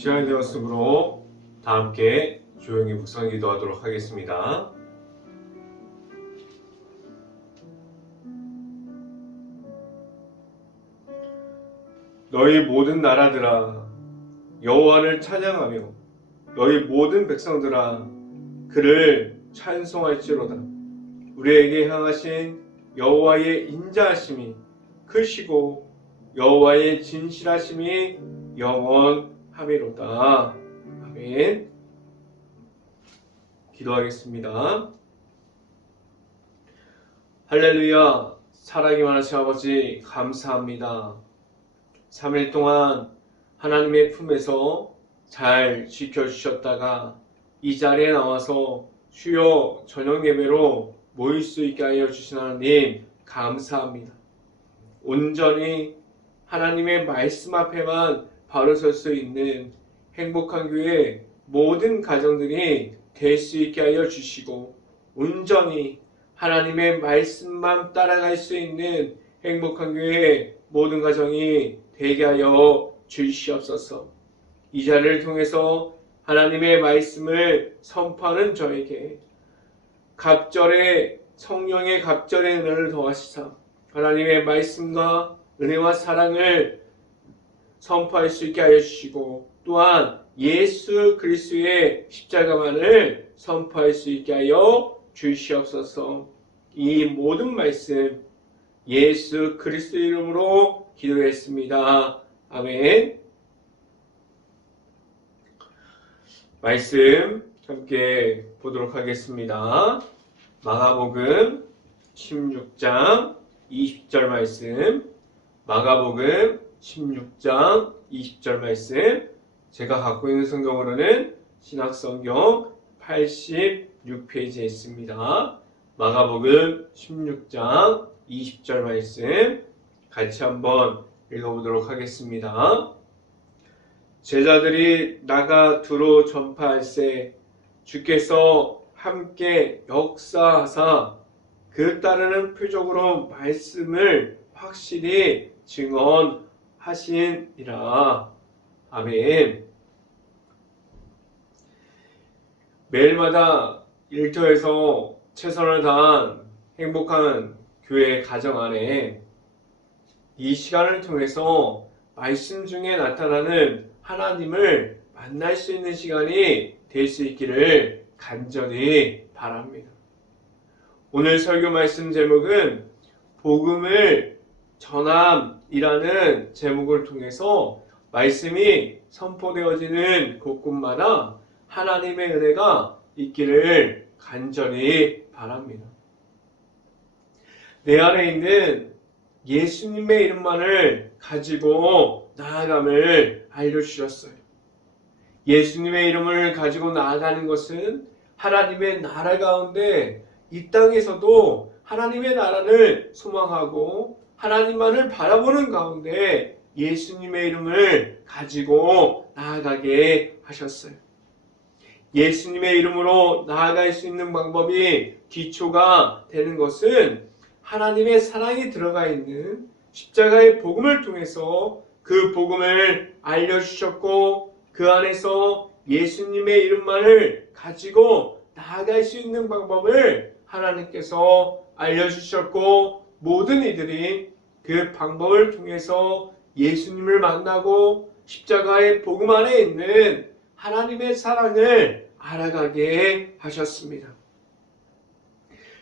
시간이 되었으므로 다 함께 조용히 묵상 기도하도록 하겠습니다. 너희 모든 나라들아 여호와를 찬양하며 너희 모든 백성들아 그를 찬송할지로다. 우리에게 향하신 여호와의 인자하심이 크시고 여호와의 진실하심이 영원하미로다. 아멘. 기도하겠습니다. 할렐루야. 사랑이 많으신 아버지 감사합니다. 3일 동안 하나님의 품에서 잘 지켜주셨다가 이 자리에 나와서 주여 저녁 예배로 모일 수 있게 하여 주신 하나님 감사합니다. 온전히 하나님의 말씀 앞에만 바로 설 수 있는 행복한 교회 모든 가정들이 될 수 있게 하여 주시고 온전히 하나님의 말씀만 따라갈 수 있는 행복한 교회 모든 가정이 되게 하여 주시옵소서. 이 자리를 통해서 하나님의 말씀을 선포하는 저에게 갑절의 성령의 갑절의 은혜를 더하시사 하나님의 말씀과 은혜와 사랑을 선포할 수 있게 하여 주시고 또한 예수 그리스도의 십자가만을 선포할 수 있게 하여 주시옵소서. 이 모든 말씀 예수 그리스도 이름으로 기도했습니다. 아멘. 말씀 함께 보도록 하겠습니다. 마가복음 16장 20절 말씀, 마가복음 16장 20절 말씀, 제가 갖고 있는 성경으로는 신약성경 86페이지에 있습니다. 마가복음 16장 20절 말씀 같이 한번 읽어보도록 하겠습니다. 제자들이 나가 두루 전파할세 주께서 함께 역사하사 그 따르는 표적으로 말씀을 확실히 증언하시니라. 아멘. 매일마다 일터에서 최선을 다한 행복한 교회 가정 안에 이 시간을 통해서 말씀 중에 나타나는 하나님을 만날 수 있는 시간이 될 수 있기를 간절히 바랍니다. 오늘 설교 말씀 제목은 복음을 전함이라는 제목을 통해서 말씀이 선포되어지는 곳곳마다 하나님의 은혜가 있기를 간절히 바랍니다. 내 안에 있는 예수님의 이름만을 가지고 나아감을 알려주셨어요. 예수님의 이름을 가지고 나아가는 것은 하나님의 나라 가운데 이 땅에서도 하나님의 나라를 소망하고 하나님만을 바라보는 가운데 예수님의 이름을 가지고 나아가게 하셨어요. 예수님의 이름으로 나아갈 수 있는 방법이 기초가 되는 것은 하나님의 사랑이 들어가 있는 십자가의 복음을 통해서 그 복음을 알려주셨고 그 안에서 예수님의 이름만을 가지고 나아갈 수 있는 방법을 하나님께서 알려주셨고 모든 이들이 그 방법을 통해서 예수님을 만나고 십자가의 복음 안에 있는 하나님의 사랑을 알아가게 하셨습니다.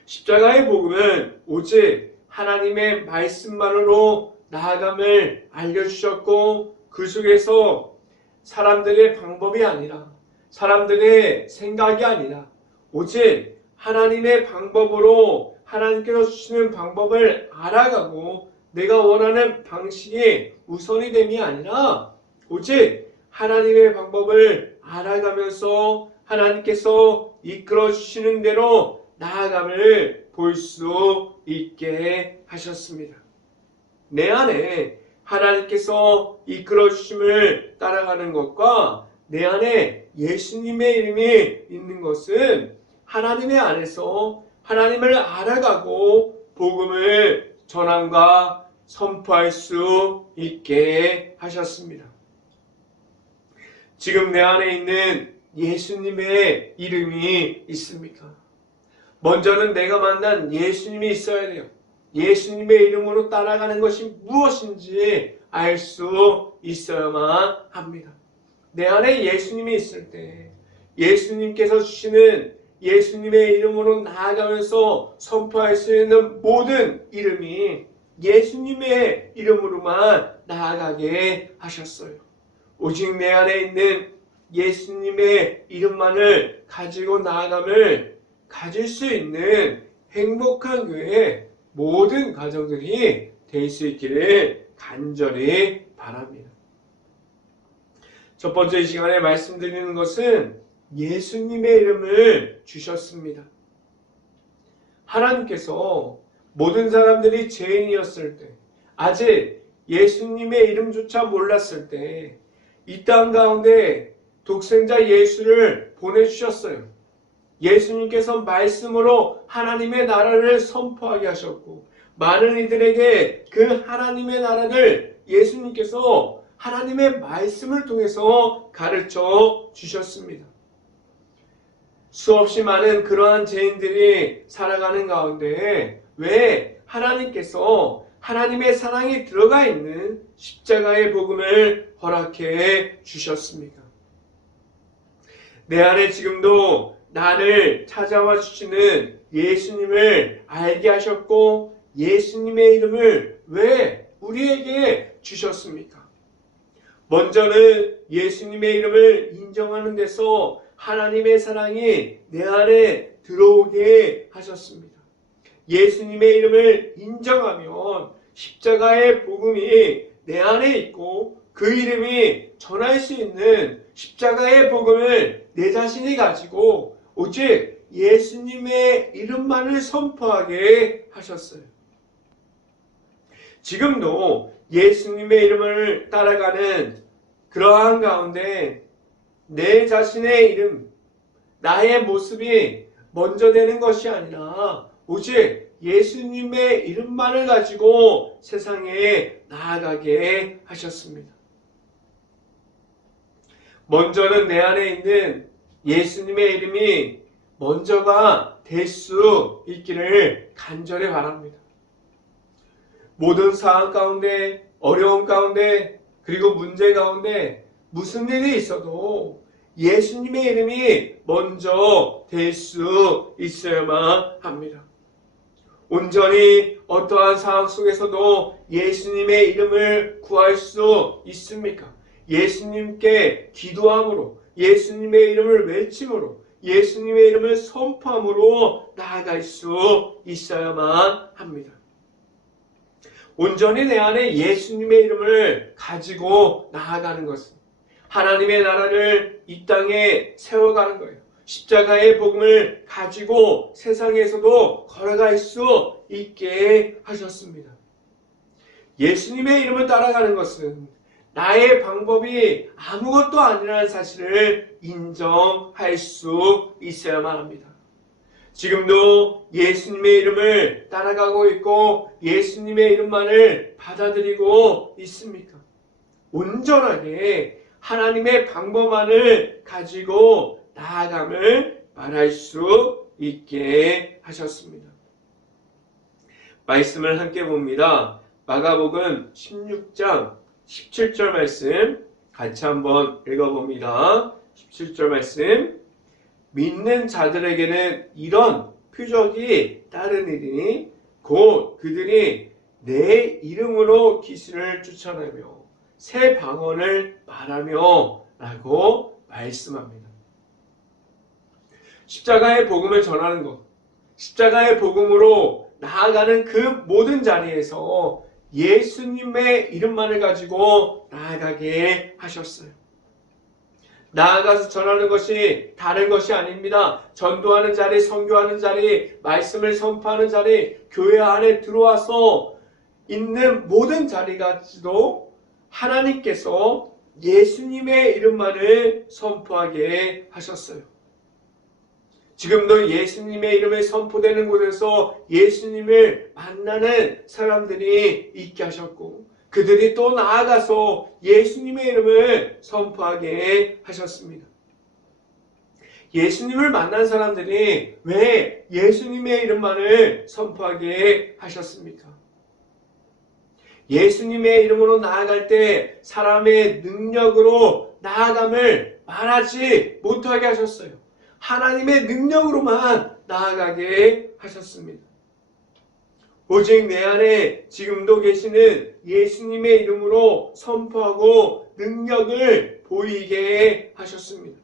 십자가의 복음은 오직 하나님의 말씀만으로 나아감을 알려주셨고 그 속에서 사람들의 방법이 아니라 사람들의 생각이 아니라 오직 하나님의 방법으로 하나님께서 주시는 방법을 알아가고 내가 원하는 방식이 우선이 됨이 아니라 오직 하나님의 방법을 알아가면서 하나님께서 이끌어 주시는 대로 나아감을 볼 수 있게 하셨습니다. 내 안에 하나님께서 이끌어 주심을 따라가는 것과 내 안에 예수님의 이름이 있는 것은 하나님의 안에서 하나님을 알아가고 복음을 전함과 선포할 수 있게 하셨습니다. 지금 내 안에 있는 예수님의 이름이 있습니까? 먼저는 내가 만난 예수님이 있어야 돼요. 예수님의 이름으로 따라가는 것이 무엇인지 알 수 있어야만 합니다. 내 안에 예수님이 있을 때 예수님께서 주시는 예수님의 이름으로 나아가면서 선포할 수 있는 모든 이름이 예수님의 이름으로만 나아가게 하셨어요. 오직 내 안에 있는 예수님의 이름만을 가지고 나아감을 가질 수 있는 행복한 교회 모든 가정들이 될 수 있기를 간절히 바랍니다. 첫 번째 시간에 말씀드리는 것은 예수님의 이름을 주셨습니다. 하나님께서 모든 사람들이 죄인이었을 때, 아직 예수님의 이름조차 몰랐을 때 이 땅 가운데 독생자 예수를 보내주셨어요. 예수님께서 말씀으로 하나님의 나라를 선포하게 하셨고, 많은 이들에게 그 하나님의 나라를 예수님께서 하나님의 말씀을 통해서 가르쳐 주셨습니다. 수없이 많은 그러한 죄인들이 살아가는 가운데 왜 하나님께서 하나님의 사랑이 들어가 있는 십자가의 복음을 허락해 주셨습니까? 내 안에 지금도 나를 찾아와 주시는 예수님을 알게 하셨고, 예수님의 이름을 왜 우리에게 주셨습니까? 먼저는 예수님의 이름을 인정하는 데서 하나님의 사랑이 내 안에 들어오게 하셨습니다. 예수님의 이름을 인정하면 십자가의 복음이 내 안에 있고, 그 이름이 전할 수 있는 십자가의 복음을 내 자신이 가지고 오직 예수님의 이름만을 선포하게 하셨어요. 지금도 예수님의 이름을 따라가는 그러한 가운데 내 자신의 이름, 나의 모습이 먼저 되는 것이 아니라 오직 예수님의 이름만을 가지고 세상에 나아가게 하셨습니다. 먼저는 내 안에 있는 예수님의 이름이 먼저가 될 수 있기를 간절히 바랍니다. 모든 상황 가운데, 어려움 가운데, 그리고 문제 가운데 무슨 일이 있어도 예수님의 이름이 먼저 될 수 있어야만 합니다. 온전히 어떠한 상황 속에서도 예수님의 이름을 구할 수 있습니까? 예수님께 기도함으로, 예수님의 이름을 외침으로, 예수님의 이름을 선포함으로 나아갈 수 있어야만 합니다. 온전히 내 안에 예수님의 이름을 가지고 나아가는 것은 하나님의 나라를 이 땅에 세워가는 거예요. 십자가의 복음을 가지고 세상에서도 걸어갈 수 있게 하셨습니다. 예수님의 이름을 따라가는 것은 나의 방법이 아무것도 아니라는 사실을 인정할 수 있어야만 합니다. 지금도 예수님의 이름을 따라가고 있고 예수님의 이름만을 받아들이고 있습니까? 온전하게 하나님의 방법만을 가지고 나아감을 말할 수 있게 하셨습니다. 말씀을 함께 봅니다. 마가복음 16장 17절 말씀 같이 한번 읽어봅니다. 17절 말씀. 믿는 자들에게는 이런 표적이 따르니니 곧 그들이 내 이름으로 귀신을 쫓아내며 새 방언을 말하며 라고 말씀합니다. 십자가의 복음을 전하는 것, 십자가의 복음으로 나아가는 그 모든 자리에서 예수님의 이름만을 가지고 나아가게 하셨어요. 나아가서 전하는 것이 다른 것이 아닙니다. 전도하는 자리, 선교하는 자리, 말씀을 선포하는 자리, 교회 안에 들어와서 있는 모든 자리까지도 하나님께서 예수님의 이름만을 선포하게 하셨어요. 지금도 예수님의 이름이 선포되는 곳에서 예수님을 만나는 사람들이 있게 하셨고, 그들이 또 나아가서 예수님의 이름을 선포하게 하셨습니다. 예수님을 만난 사람들이 왜 예수님의 이름만을 선포하게 하셨습니까? 예수님의 이름으로 나아갈 때 사람의 능력으로 나아감을 말하지 못하게 하셨어요. 하나님의 능력으로만 나아가게 하셨습니다. 오직 내 안에 지금도 계시는 예수님의 이름으로 선포하고 능력을 보이게 하셨습니다.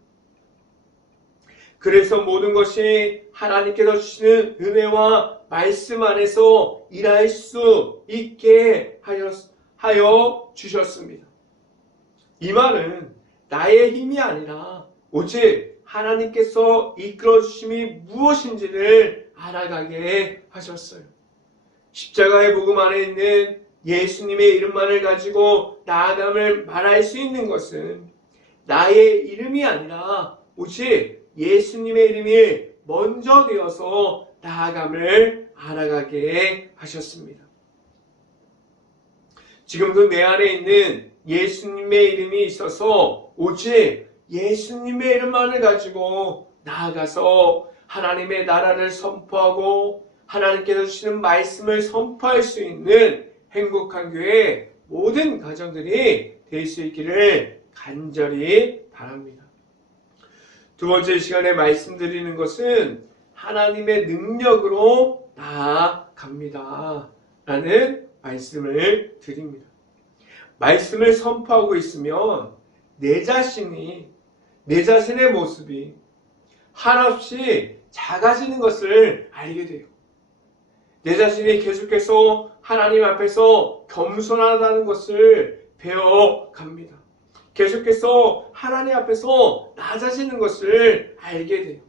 그래서 모든 것이 하나님께서 주시는 은혜와 말씀 안에서 일할 수 있게 하여 주셨습니다. 이 말은 나의 힘이 아니라 오직 하나님께서 이끌어 주심이 무엇인지를 알아가게 하셨어요. 십자가의 복음 안에 있는 예수님의 이름만을 가지고 나아감을 말할 수 있는 것은 나의 이름이 아니라 오직 예수님의 이름이 먼저 되어서 나아감을 알아가게 하셨습니다. 지금도 내 안에 있는 예수님의 이름이 있어서 오직 예수님의 이름만을 가지고 나아가서 하나님의 나라를 선포하고 하나님께서 주시는 말씀을 선포할 수 있는 행복한 교회 모든 가정들이 될 수 있기를 간절히 바랍니다. 두 번째 시간에 말씀드리는 것은 하나님의 능력으로 나아갑니다 라는 말씀을 드립니다. 말씀을 선포하고 있으면 내 자신의 모습이 한없이 작아지는 것을 알게 돼요. 내 자신이 계속해서 하나님 앞에서 겸손하다는 것을 배워갑니다. 계속해서 하나님 앞에서 낮아지는 것을 알게 돼요.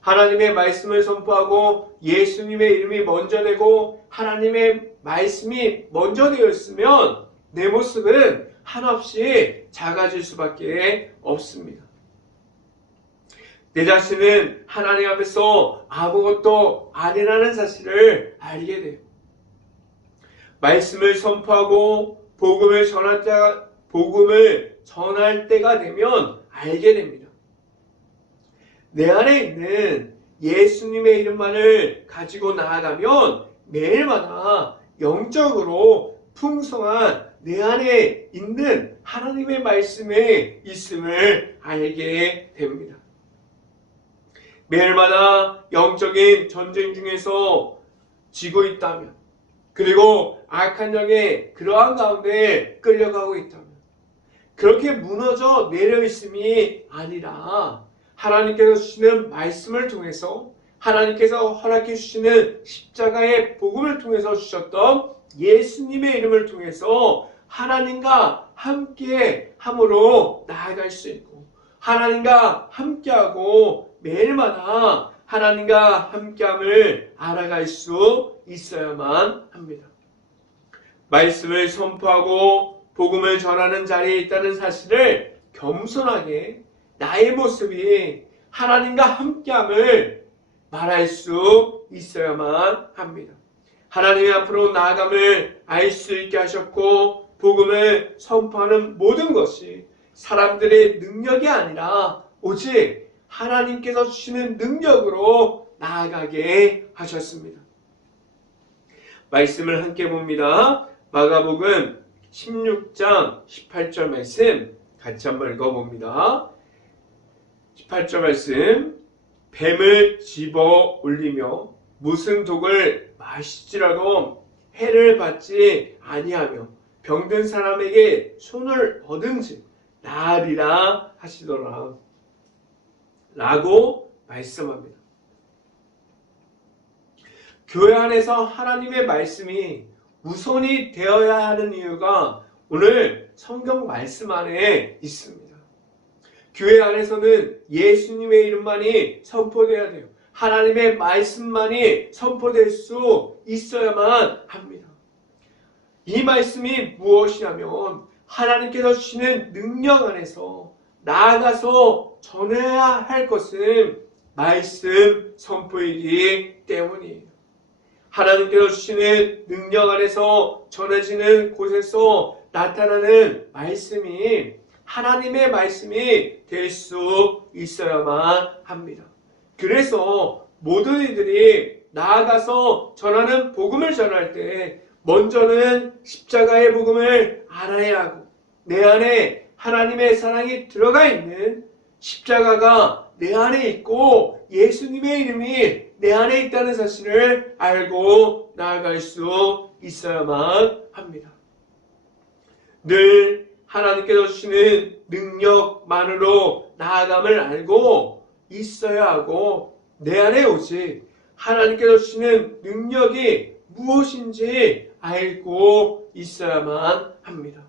하나님의 말씀을 선포하고 예수님의 이름이 먼저 되고 하나님의 말씀이 먼저 되었으면 내 모습은 한없이 작아질 수밖에 없습니다. 내 자신은 하나님 앞에서 아무것도 아니라는 사실을 알게 돼요. 말씀을 선포하고 복음을 전할 때가 되면 알게 됩니다. 내 안에 있는 예수님의 이름만을 가지고 나아가면 매일마다 영적으로 풍성한 내 안에 있는 하나님의 말씀에 있음을 알게 됩니다. 매일마다 영적인 전쟁 중에서 지고 있다면, 그리고 악한 영의 그러한 가운데 끌려가고 있다면, 그렇게 무너져 내려 있음이 아니라 하나님께서 주시는 말씀을 통해서, 하나님께서 허락해 주시는 십자가의 복음을 통해서 주셨던 예수님의 이름을 통해서 하나님과 함께 함으로 나아갈 수 있고, 하나님과 함께하고 매일마다 하나님과 함께함을 알아갈 수 있어야만 합니다. 말씀을 선포하고 복음을 전하는 자리에 있다는 사실을 겸손하게 나의 모습이 하나님과 함께함을 말할 수 있어야만 합니다. 하나님 앞으로 나아감을 알 수 있게 하셨고, 복음을 선포하는 모든 것이 사람들의 능력이 아니라 오직 하나님께서 주시는 능력으로 나아가게 하셨습니다. 말씀을 함께 봅니다. 마가복음 16장 18절 말씀 같이 한번 읽어봅니다. 18절 말씀, 뱀을 집어 올리며 무슨 독을 마실지라도 해를 받지 아니하며 병든 사람에게 손을 얻은즉 나으리라 하시더라 라고 말씀합니다. 교회 안에서 하나님의 말씀이 우선이 되어야 하는 이유가 오늘 성경 말씀 안에 있습니다. 교회 안에서는 예수님의 이름만이 선포되어야 돼요. 하나님의 말씀만이 선포될 수 있어야만 합니다. 이 말씀이 무엇이냐면 하나님께서 주시는 능력 안에서 나아가서 전해야 할 것은 말씀 선포이기 때문이에요. 하나님께서 주시는 능력 안에서 전해지는 곳에서 나타나는 말씀이 하나님의 말씀이 될 수 있어야만 합니다. 그래서 모든 이들이 나아가서 전하는 복음을 전할 때 먼저는 십자가의 복음을 알아야 하고 내 안에 하나님의 사랑이 들어가 있는 십자가가 내 안에 있고 예수님의 이름이 내 안에 있다는 사실을 알고 나아갈 수 있어야만 합니다. 늘 하나님께서 주시는 능력만으로 나아감을 알고 있어야 하고 내 안에 오직 하나님께서 주시는 능력이 무엇인지 알고 있어야만 합니다.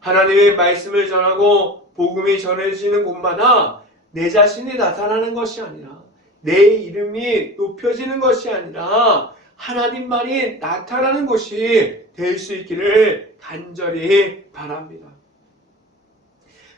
하나님의 말씀을 전하고 복음이 전해지는 곳마다 내 자신이 나타나는 것이 아니라 내 이름이 높여지는 것이 아니라 하나님만이 나타나는 곳이 될 수 있기를 간절히 바랍니다.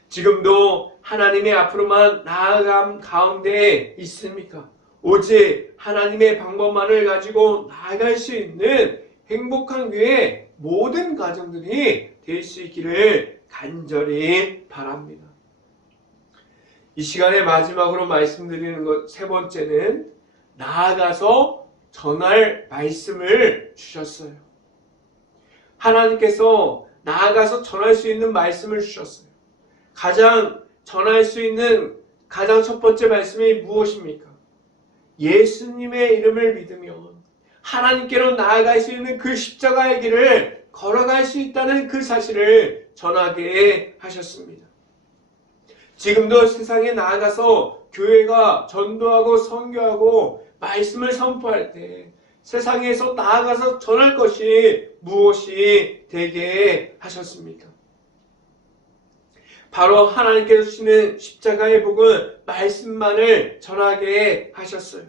지금도 하나님의 앞으로만 나아감 가운데 있습니까? 오직 하나님의 방법만을 가지고 나아갈 수 있는 행복한 교회 모든 가정들이 될 수 있기를 간절히 바랍니다. 이 시간에 마지막으로 말씀드리는 것 세 번째는 나아가서 전할 말씀을 주셨어요. 하나님께서 나아가서 전할 수 있는 말씀을 주셨어요. 가장 전할 수 있는 가장 첫 번째 말씀이 무엇입니까? 예수님의 이름을 믿으면 하나님께로 나아갈 수 있는 그 십자가의 길을 걸어갈 수 있다는 그 사실을 전하게 하셨습니다. 지금도 세상에 나아가서 교회가 전도하고 선교하고 말씀을 선포할 때 세상에서 나아가서 전할 것이 무엇이 되게 하셨습니까? 바로 하나님께서 주시는 십자가의 복은 말씀만을 전하게 하셨어요.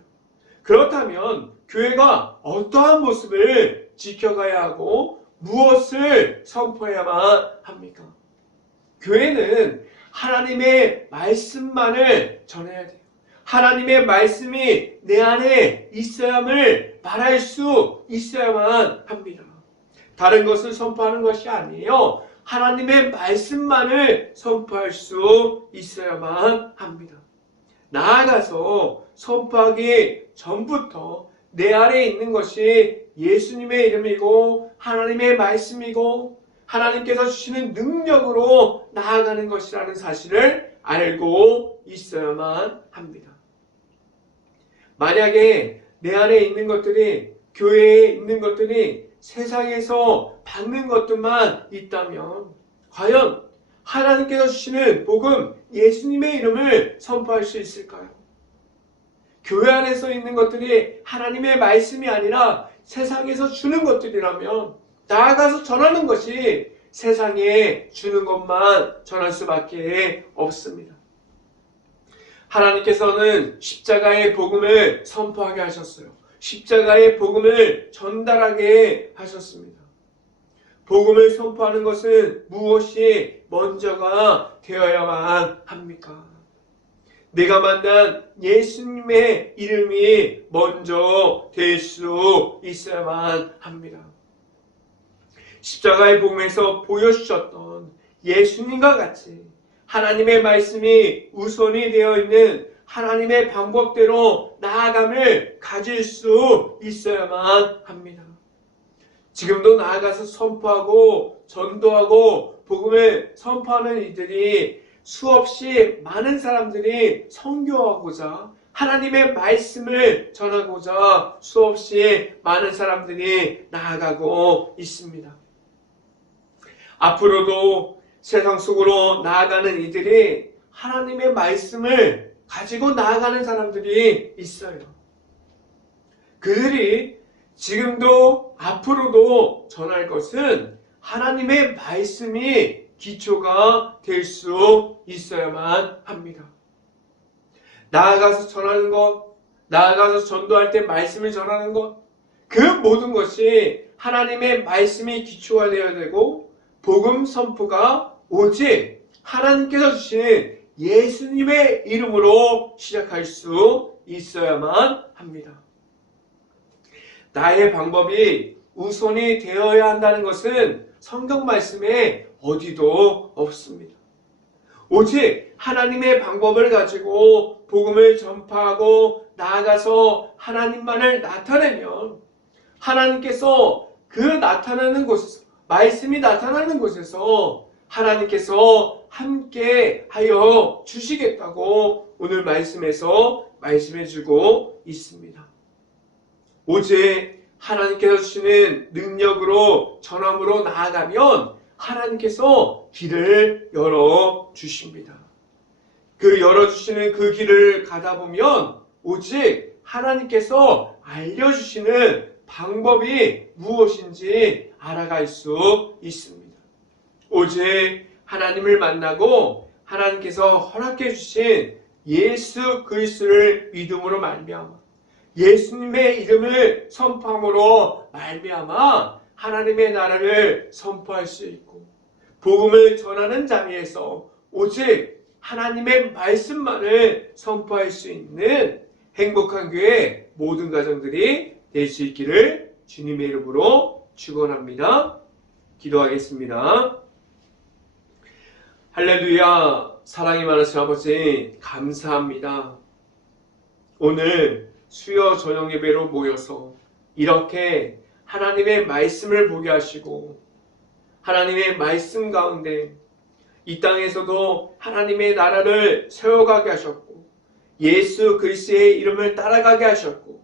그렇다면 교회가 어떠한 모습을 지켜가야 하고 무엇을 선포해야만 합니까? 교회는 하나님의 말씀만을 전해야 돼요. 하나님의 말씀이 내 안에 있어야만 말할 수 있어야만 합니다. 다른 것을 선포하는 것이 아니에요. 하나님의 말씀만을 선포할 수 있어야만 합니다. 나아가서 선포하기 전부터 내 안에 있는 것이 예수님의 이름이고 하나님의 말씀이고 하나님께서 주시는 능력으로 나아가는 것이라는 사실을 알고 있어야만 합니다. 만약에 내 안에 있는 것들이 교회에 있는 것들이 세상에서 받는 것들만 있다면 과연 하나님께서 주시는 복음 예수님의 이름을 선포할 수 있을까요? 교회 안에서 있는 것들이 하나님의 말씀이 아니라 세상에서 주는 것들이라면 나아가서 전하는 것이 세상에 주는 것만 전할 수밖에 없습니다. 하나님께서는 십자가의 복음을 선포하게 하셨어요. 십자가의 복음을 전달하게 하셨습니다. 복음을 선포하는 것은 무엇이 먼저가 되어야만 합니까? 내가 만난 예수님의 이름이 먼저 될 수 있어야만 합니다. 십자가의 복음에서 보여주셨던 예수님과 같이 하나님의 말씀이 우선이 되어 있는 하나님의 방법대로 나아감을 가질 수 있어야만 합니다. 지금도 나아가서 선포하고 전도하고 복음을 선포하는 이들이 수없이 많은 사람들이 선교하고자 하나님의 말씀을 전하고자 수없이 많은 사람들이 나아가고 있습니다. 앞으로도 세상 속으로 나아가는 이들이 하나님의 말씀을 가지고 나아가는 사람들이 있어요. 그들이 지금도 앞으로도 전할 것은 하나님의 말씀이 기초가 될 수 있어야만 합니다. 나아가서 전하는 것, 나아가서 전도할 때 말씀을 전하는 것, 그 모든 것이 하나님의 말씀이 기초가 되어야 되고 복음 선포가 오직 하나님께서 주신 예수님의 이름으로 시작할 수 있어야만 합니다. 나의 방법이 우선이 되어야 한다는 것은 성경 말씀에 어디도 없습니다. 오직 하나님의 방법을 가지고 복음을 전파하고 나아가서 하나님만을 나타내면 하나님께서 그 나타나는 곳에서, 말씀이 나타나는 곳에서 하나님께서 함께 하여 주시겠다고 오늘 말씀에서 말씀해주고 있습니다. 오직 하나님께서 주시는 능력으로 전함으로 나아가면 하나님께서 길을 열어주십니다. 그 열어주시는 그 길을 가다 보면 오직 하나님께서 알려주시는 방법이 무엇인지 알아갈 수 있습니다. 오직 하나님을 만나고 하나님께서 허락해 주신 예수 그리스도를 믿음으로 말미암아 예수님의 이름을 선포함으로 말미암아 하나님의 나라를 선포할 수 있고 복음을 전하는 자리에서 오직 하나님의 말씀만을 선포할 수 있는 행복한 교회 모든 가정들이 될 수 있기를 주님의 이름으로 축원합니다. 기도하겠습니다. 할렐루야. 사랑이 많으신 아버지 감사합니다. 오늘 수요 저녁 예배로 모여서 이렇게 하나님의 말씀을 보게 하시고 하나님의 말씀 가운데 이 땅에서도 하나님의 나라를 세워가게 하셨고 예수 그리스도의 이름을 따라가게 하셨고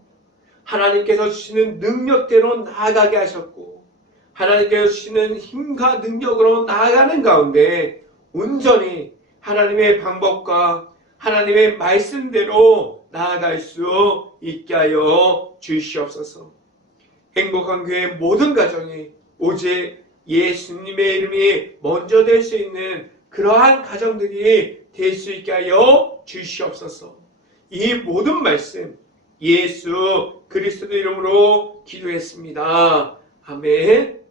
하나님께서 주시는 능력대로 나아가게 하셨고 하나님께서 주시는 힘과 능력으로 나아가는 가운데 온전히 하나님의 방법과 하나님의 말씀대로 나아갈 수 있게 하여 주시옵소서. 행복한 교회 모든 가정이 오직 예수님의 이름이 먼저 될 수 있는 그러한 가정들이 될 수 있게 하여 주시옵소서. 이 모든 말씀 예수 그리스도 이름으로 기도했습니다. 아멘.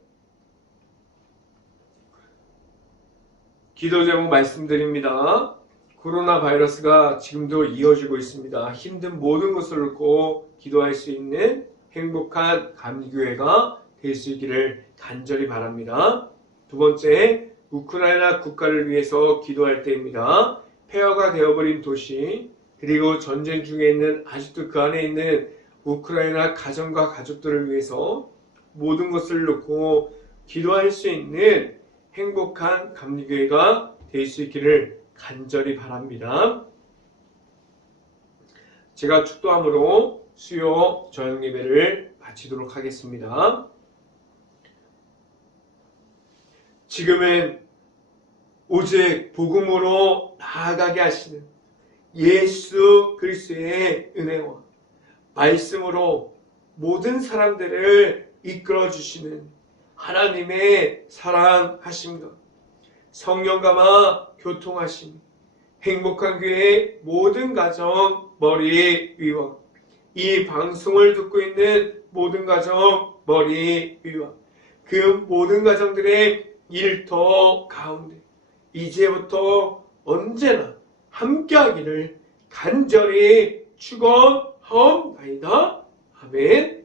기도 제목 말씀드립니다. 코로나 바이러스가 지금도 이어지고 있습니다. 힘든 모든 것을 놓고 기도할 수 있는 행복한 감리교회가 될 수 있기를 간절히 바랍니다. 두 번째, 우크라이나 국가를 위해서 기도할 때입니다. 폐허가 되어버린 도시, 그리고 전쟁 중에 있는 아직도 그 안에 있는 우크라이나 가정과 가족들을 위해서 모든 것을 놓고 기도할 수 있는 행복한 감리교회가 될 수 있기를 간절히 바랍니다. 제가 축도함으로 수요 저녁 예배를 마치도록 하겠습니다. 지금은 오직 복음으로 나아가게 하시는 예수 그리스도의 은혜와 말씀으로 모든 사람들을 이끌어 주시는 하나님의 사랑하심과 성령감화 교통하심, 행복한 교회의 모든 가정 머리 위와 이 방송을 듣고 있는 모든 가정 머리 위와 그 모든 가정들의 일터 가운데 이제부터 언제나 함께하기를 간절히 축원하옵나이다. 아멘.